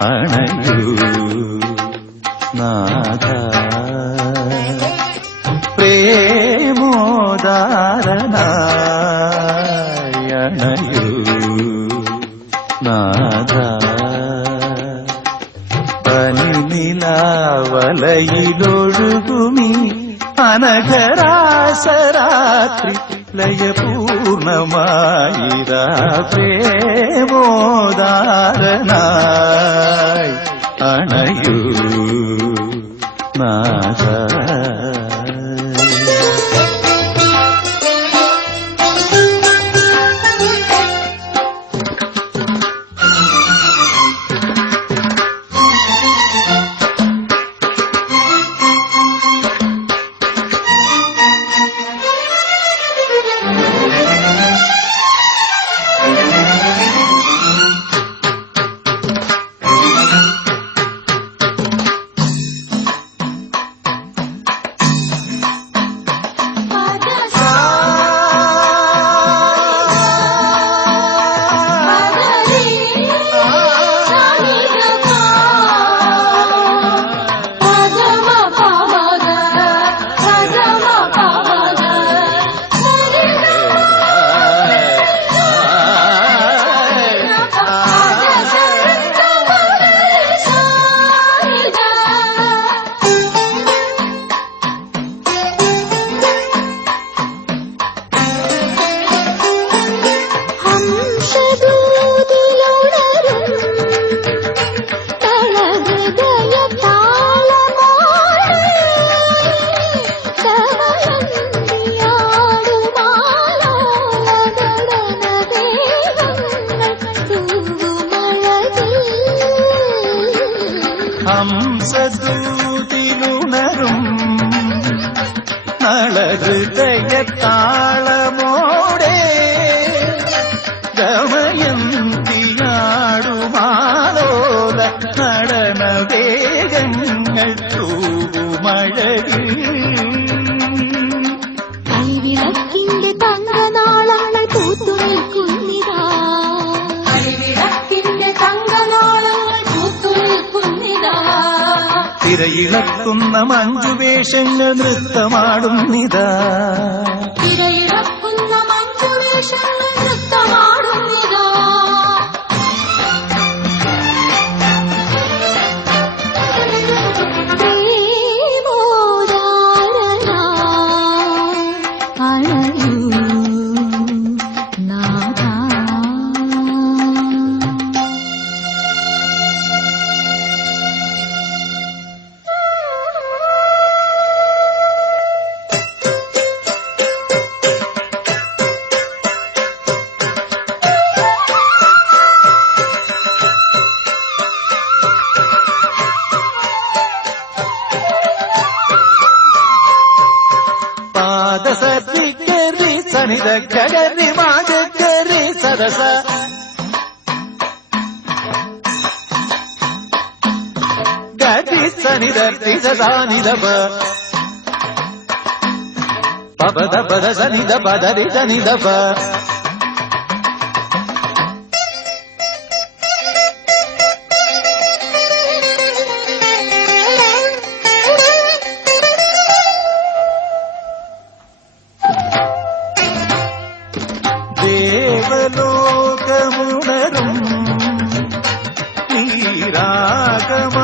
അണയൂ നാഥ പ്രേമോദാരനായ അണയൂ നാഥ പനിനിലാവലയിലൊഴുകുമീ അനഘരാസരാത്രി ലയപൂർണമായിരാ പ്രേമോദാരനായി അണയൂ നാഥ ഹംസദൂതിലുണരും നളഹൃദയത്താളമോടെ ദമയന്തിയാടുമാലോല നടന വേഗങ്ങൾ തൂവുമഴയിൽ കൈവിളക്കിന്റെ തങ്കനാളങ്ങൾ പൂത്തു നിൽക്കുന്നിതാ കൈവിളക്കിന്റെ തങ്കനാളങ്ങൾ പൂത്തു നിൽക്കുന്നിതാ തിരയിളക്കുന്ന മഞ്ജുവേഷങ്ങൾ നൃത്തമാടുന്നിതാ തിരയിളക്കുന്ന മഞ്ജുവേഷങ്ങൾ നൃത്തമാടുന്നിതാ പാദസത്തിക്കറി സനിത കഗരി മാജക്കരി സദസ ഗരി സനിത സദാനിദപ പപദ പദ സനിത പദരി സനിദപ ദേവലോകമുണരും ഈ രാഗമ